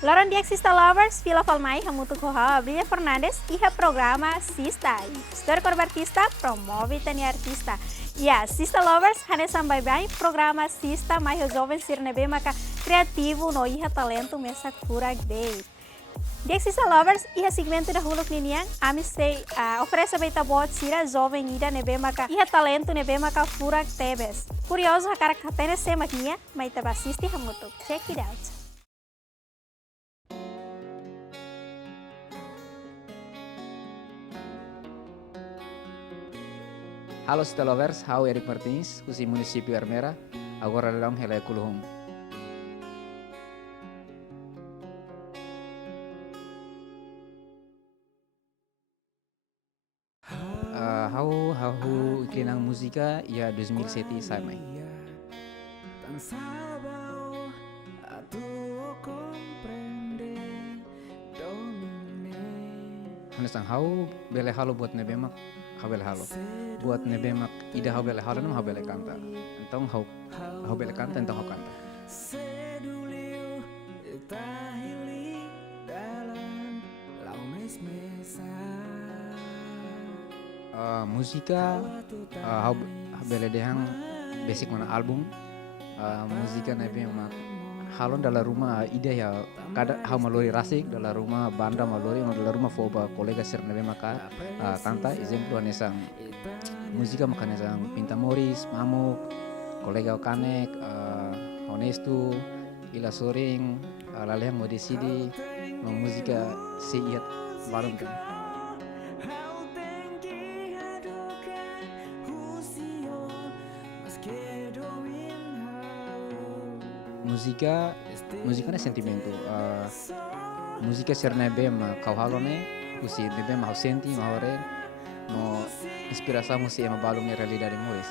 Loron dia Sista Lovers, Vila Falmai, Hamutu Koha, Brilha Fernandes e o programa Sista. História Corba Artista promove tani artista. Ya, Sista Lovers, Hanesan Bye Bye, programa Sista, mais jovens sirnebe maka criativo no iha talento mesa cura day. Dia Sista Lovers, iha segmento da huluk niniang, ami sei oferece beita bot sira jovem ida nebe maka iha talento nebe maka furak tebes. Curioso hakara katene se makinha, mas taba assisti Hamutu. Check it out. Halo Sista Lovers, hau Erik Martins, kusi munisipio Armera, agora dalam helai kuluhum. Hau iklinang musika ya 2007 samai. Hanesang hau bele halo buat nebemak, hau bele halo. Buat nebemak ida hau bele halo nam hau bele kanta. Entong hau bele kanta entong hau kanta. Musika hau bele dehang basic mana album. Musika nebemak halon dalam rumah ide ya kada hau malori rasik dalam rumah banda malori dalam rumah foba kolega sir nebe maka kanta exemplo anesang musika makanya sang Pinta Moris Mamuk kolega Kanek Honestu Ila Soring lalehang modesidi musika seiat balon kan musikanya sentimento musika serna bema kau halone usi bema hau senti mahore no inspirasa musi ema balung ne realidade mois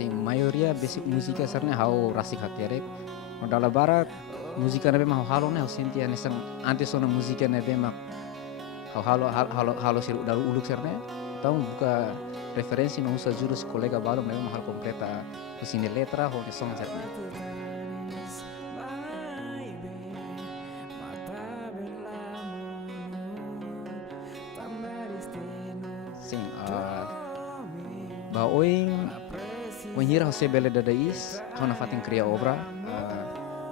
ting mayoria basic musika serna hau rasik hatiarek no dala barat musika ne bema hau halone hau senti anesang antes sona musika ne bema halo sir dalu uluk serne tau buka referensi no usa juru si kolega balong memang hal kompleta kusini letra ho ne song serne sing ba oing wenhira ho sebele dadais ho na fatin kriya obra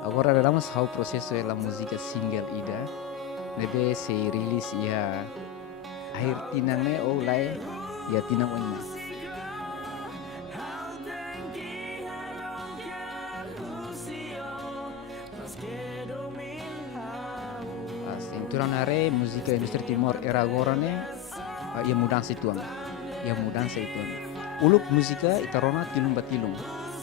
agora dalam hau proseso la música single ida nebe se rilis ya akhir tinangnya olay ya tinang onya sinturan are musika industri timor era gorane ya mudansa ituan uluk musika itarona tilung batilung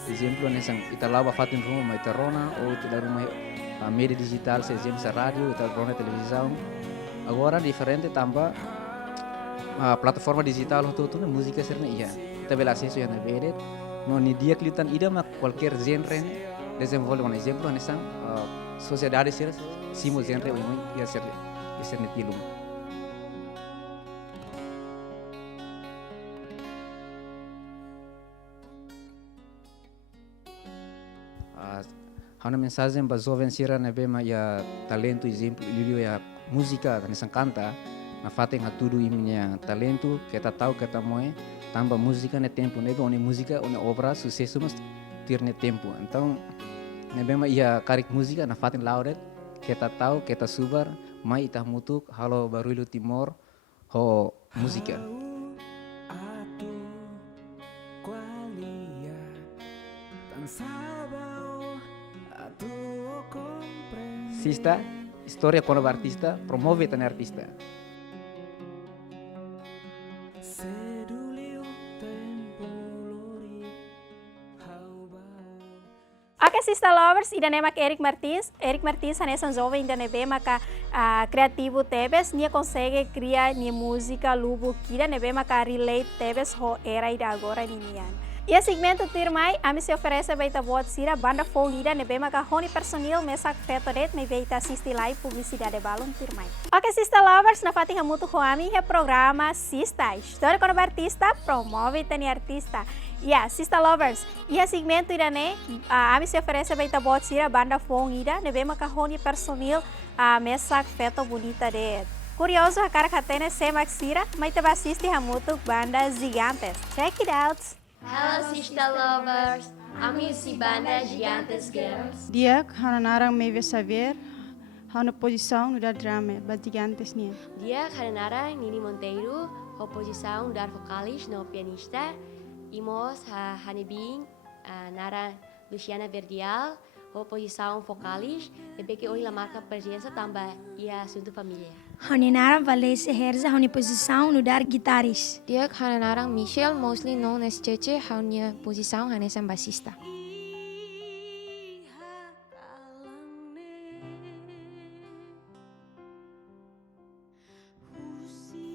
exemplo nesang italaba fatin rumah itarona o itala rumah media digital, se radio, telefone, televisão. Agora diferente tambah plataforma digital tuh música serna iya. Tapi lah sesuatu yang berbeda. No ni dia kelihatan ida mak qualquer genre desenvolve un exemplo nesang sociedade ser simo genre o ya ser netilum. Hana mensagem ba jovem sira na bema ya talento exemplo lilio ya música nesang canta na fatem ha tudo imnya talento kita tahu kita moe tamba música ne tempo ne one música one obra sucesso mas tirne tempo então na bema ya karik música na fatem lauret kita tahu kita subar mai itah mutuk halo baruilu timor ho música Sista, história com o artista, promove tani artista. Oke Sista Lovers, ida nemak Erik Martins. Erik Martins hanesan jovem ida nebe maka criativo tebes, nia consegue criar nia música lubu kida nebe maka relate tebes ho era ida agora ninian. E segmento Tirmai, a se oferece baita boa sira banda folida nebema ka honi personil mesak feto det me veita assisti live publicidade balon Tirmai. Ok, Sista Lovers, na fatinha muito hoami é programa Sista, história com o artista, promove tani artista. Sista Lovers, e segmento irane, a se oferece baita boa sira banda folida nebema ka honi personil mesak feto bonita det. Curioso, a cara catena se maxira, mas te assisti hamutu banda gigantes. Check it out! Hello, Sister Lovers! Kami si Banda Gigantes Girls. Dia hananarang may saber na posição no da drama ba gigantes niya. Dia kananara Nini Monteiro, oposição dar vocalis no pianista. Imos hanebing nara Luciana Verdial, oposição vocalis. Debe que hoje a marca presença também e assunto família. Honinara Valese Herza honi posição no dar guitaris. Dia hananarang Michelle, mostly known as Cheche, hanya posição hanesan bassista.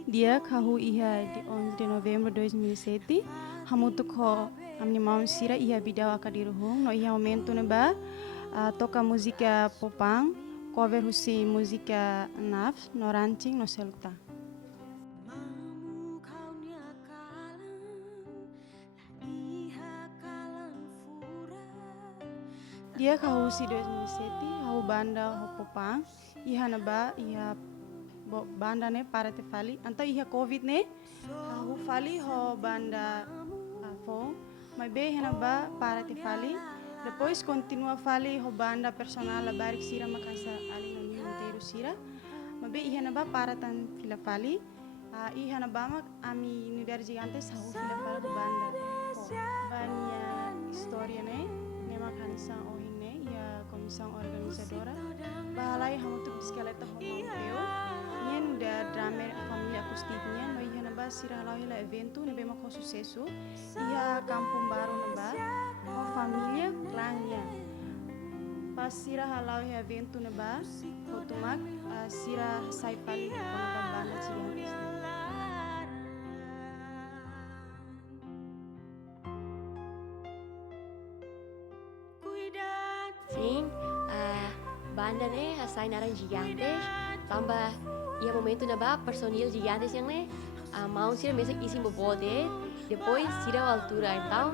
Dia kahu iha di 11 de novembro 2007, hamutu ko amni maun sira iha bidau akadiruhung no iha momento ne ba toca música popang, cover husi música naf no ranching no seluta. Dia kahu si 2007 hahu banda ho popang iha na ba iha banda ne para te fali anta iha covid ne hahu fali ho banda fo mai be hena ba para te fali depois continua fali ho banda personal barik sira makasa ali no inteiro sira mai be iha na ba para tan fila fali iha na ba mak ami unidade gigantes hahu fila fali ho banda banya história ne nema kanisa ohin ne ia comissão organizadora bahalai hamu tu biskeleta ho monteu nien da drama família acusticnya no ia na ba sira halau hila evento ne be mako sucesso ia kampung baru na ba ho família klangnya pas sira halau hila evento na ba fotomak sira sai pali konakan banda gigantes. Sim, banda ne asai naran gigantes, tambah ia momento na ba personil gigantes yang ne mau sira mesek isi bobode, depois sira altura então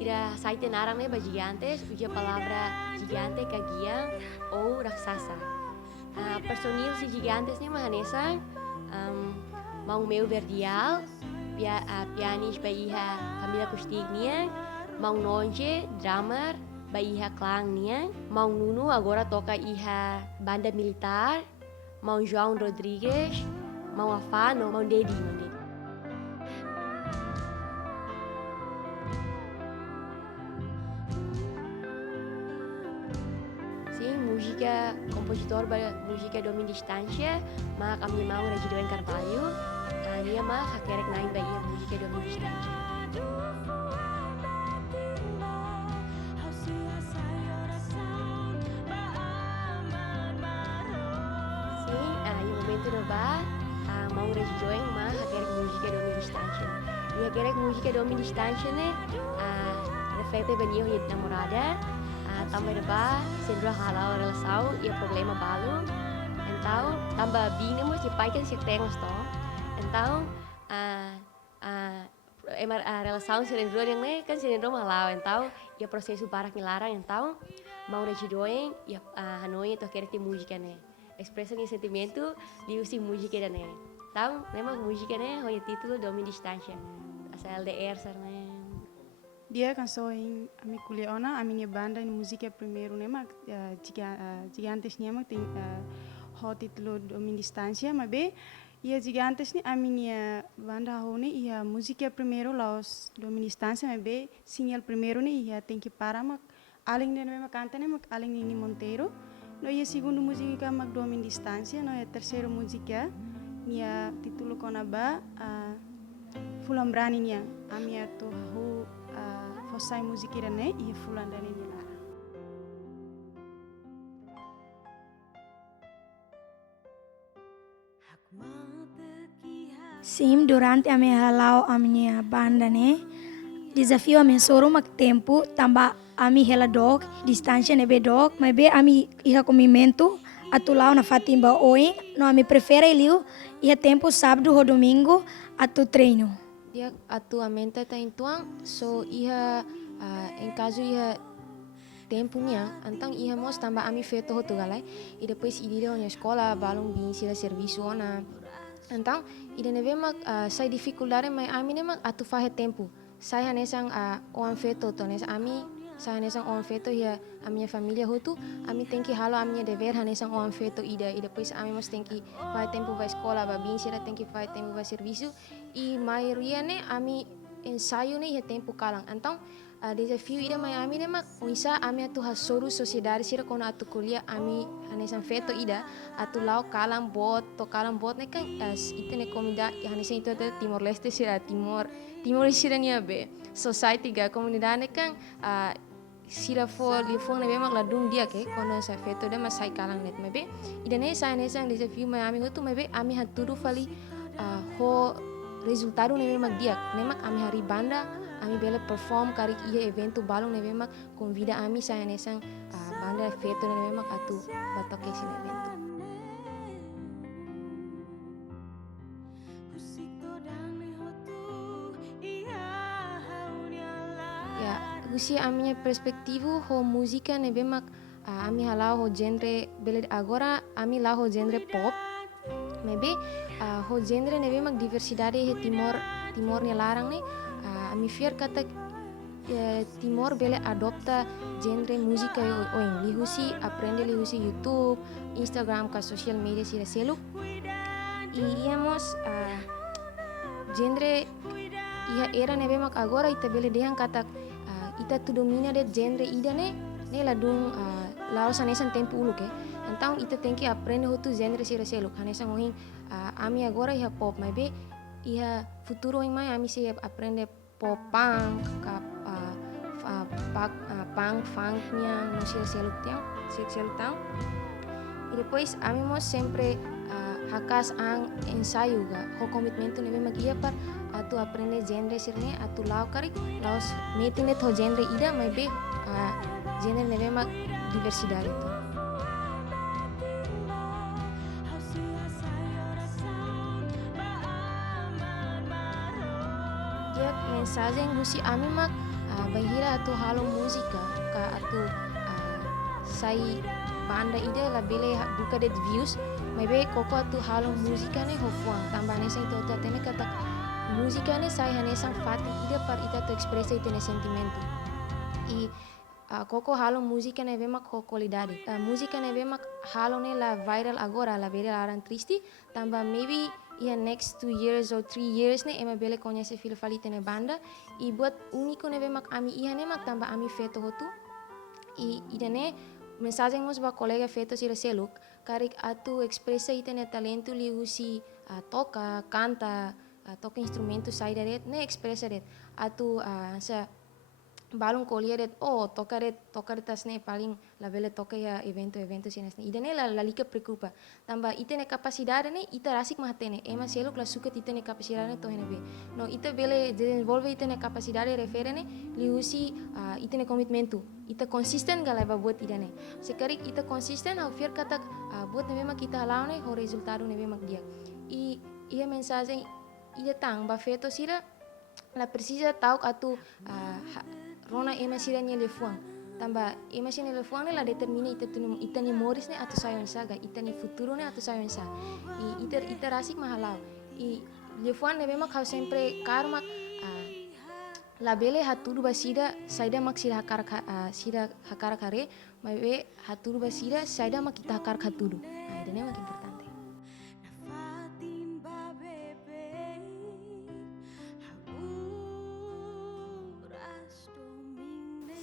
sira saite naran ne ba gigantes, uja palavra gigante kagiang ou raksasa. Personil si gigantes ne mahanesan mau meu verdial, pianis ba iha família acusticnya, mau nonje drummer ba iha klang niya, mau Nuno agora toca iha banda militar, mau João Rodrigues, mau Afano, mau Dedi. Sim, música, compositor ba música domin distância, mas kami mau Regidoen Carvalho, niya mah hakerek nain ba iha música domin distância. Momento na ba mau regidoeng mah hakerek música domin distância. E hakerek música domin distância ne reflete banyo hit namorada, tambah na ba sendra halau relação e problema balu. Então tambah bing mo si paikan si tengos to. Então relação sendra yang ne kan sendra halau. Então ia prosesu barak nilarang. Então mau regidoeng ia hanoi to hakerek música ne. Expressa nih sentimento di usi música dan ne. Tahu, memang música ne hoje título domin distância. Asal LDR sarne. Dia canção em ami kuliona, a minha banda em música primeiro né, mas gigantes né, mas tem ho título domin distância, mas be ia gigantes né, a minha banda ho né, ia música primeiro laos domin distância, mas be sinal primeiro né, ia tem que parar, mas além de mesma canta né, mas além Nini Monteiro. No ia segundo música mag domin distância, no ia terceiro música, nia título konaba Fulan Brani nia, amia tu hu fosai música ne ia Fulan dani nia lara. Sim, durante a minha halau a minha banda né, desafio a mensoro mak tempo tamba ami hela dog distância nebe dog mas be ami iha comimento atu lao na fatimba oin no ami prefere liu iha tempo sábado ou domingo atu treino. Dia atu amenta ta intuang so iha em caso iha tempo nia antang iha mos tamba ami feto hotu galai e depois idire onya escola balong bin sila serviço ona antang ide neve mak sai dificuldade mai ami ne mak atu fahe tempo sai hanesang oan feto to nes ami sai hanesang oan feto ia a minha família hotu ami tenki halo a minha dever hanesang oan feto ida e depois ami mos tenki fahe tempo vai escola va bin sila tenki fahe tempo vai serviço e maioria ne ami ensaio ne ia tempo kalang antang desafio ida mai ami ne mak uisa ami atu hasoru sociedade sira kono atu kuliah ami hanesan feto ida atu lau kalang bot to kalang bot ne kan ite ne komida hanesan itu ada Timor Leste sira Timor sira nia be society ga komunidade ne kan sira fo li fo ne be mak ladung dia ke kono sa feto da masai kalang net mebe ida ne sa hanesan desafio mai ami hutu mebe ami haturu fali ho resultado ne be mak dia ne mak ami hari banda ami bela perform kari iya evento balong neve mak convida ami saya nesang banda feto neve mak atu batoke sin evento. Ya, usi aminya perspektivu ho musika neve mak ami halau ho genre bela agora ami lau ho genre pop. Maybe ho genre neve mak diversidade he Timor ne larang ne ami fiar kata Timor bele adopta genre musika oing lihusi aprende lihusi YouTube, Instagram ka social media sira seluk. Iamos genre iha era neve mak agora ita bele dehang kata ita tu domina de genre ida ne ladung lao sanesan tempo ulu ke. Então ita tenki aprende hotu genre sira seluk hanesan oing ami agora iha pop maybe iha futuro oing mai ami se aprende pop punk punk funknya no seluk tang e depois ami mos sempre hakas ang ensaio ga ho commitmento neve magia par atu aprende genre sirne atu lau kari laos metine to genre ida mai be genre neve mak diversidade to mensagem gusi ami mak bahira atu halo musika ka atu sai banda ida la bele buka det views maybe koko atu halo musika ne hofuang tambane sai to tene kata musika ne sai hanesang fati ida par ita to expressa itene sentimento e koko halo musika ne vemak ho qualidade musika ne vemak halo ne la viral agora la bele aran tristi tamba maybe next 2 years or 3 years ne ema bele conhece filo falite ne banda e buat único ne mak ami ne mak tamba ami feto hotu e ida ne mensagem mos ba colega feto sira seluk karik atu expressa itene talento li usi toca canta toca instrumento sai daret ne expressa det atu sa balong kolia det toca tas ne paling la bele toca ya evento sines ne ida ne la lika preocupa tamba itene capacidade ne ita rasik mahtene ema seluk la suka itene capacidade ne to hene be no ita bele desenvolve itene capacidade refere ne li usi itene commitmento ita consisten gala ba buat ida ne sekarik ita consisten au fier kata buat ne memang kita halau ne ho resultado ne memang dia ia mensagem ida tang ba feto sira la precisa tauk atu rona ema sira ni lefuang tamba ema sira lefuang ne la determina ita ni moris ne atu sayon saga ita ni futuro ne atu sayon sa ita rasik mahalau lefuang ne memang kau sempre karma la bele haturu basida saida mak sira hakar kare mabe haturu basida saida mak kita hakar haturu ida ne mak importante.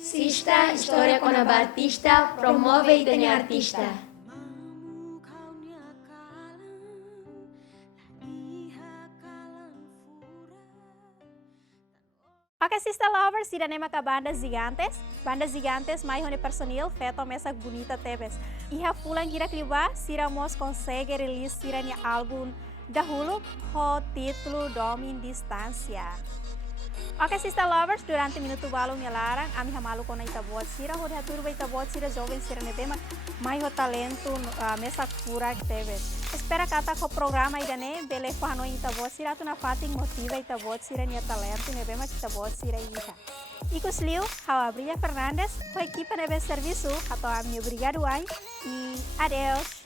Sista, História com a Batista, promove e tem artista. Oke, Sister Lovers, sida nema ka Banda Gigantes. Banda Gigantes mai hone personil feto mesa bonita tebes. Iha pulang kira kliba, sira mos consegue release sira ni album dahulu ho título Domin Distância. Oke, Sister Lovers, durante minuto balu melarang, ami hamalu kona ita buat sira, hodi haturba ita buat sira, jovem sira nebema, mai ho talento, mesa cura que teve. Espera kata ko programa idane, bele fano ita buat sira, tu na fating motiva ita buat sira, nia talento, nebema kita buat sira iha. Ikus liu, hawa Brilha Fernandes, ko equipa nebe serviço, atau ami obrigado ai, e adeus.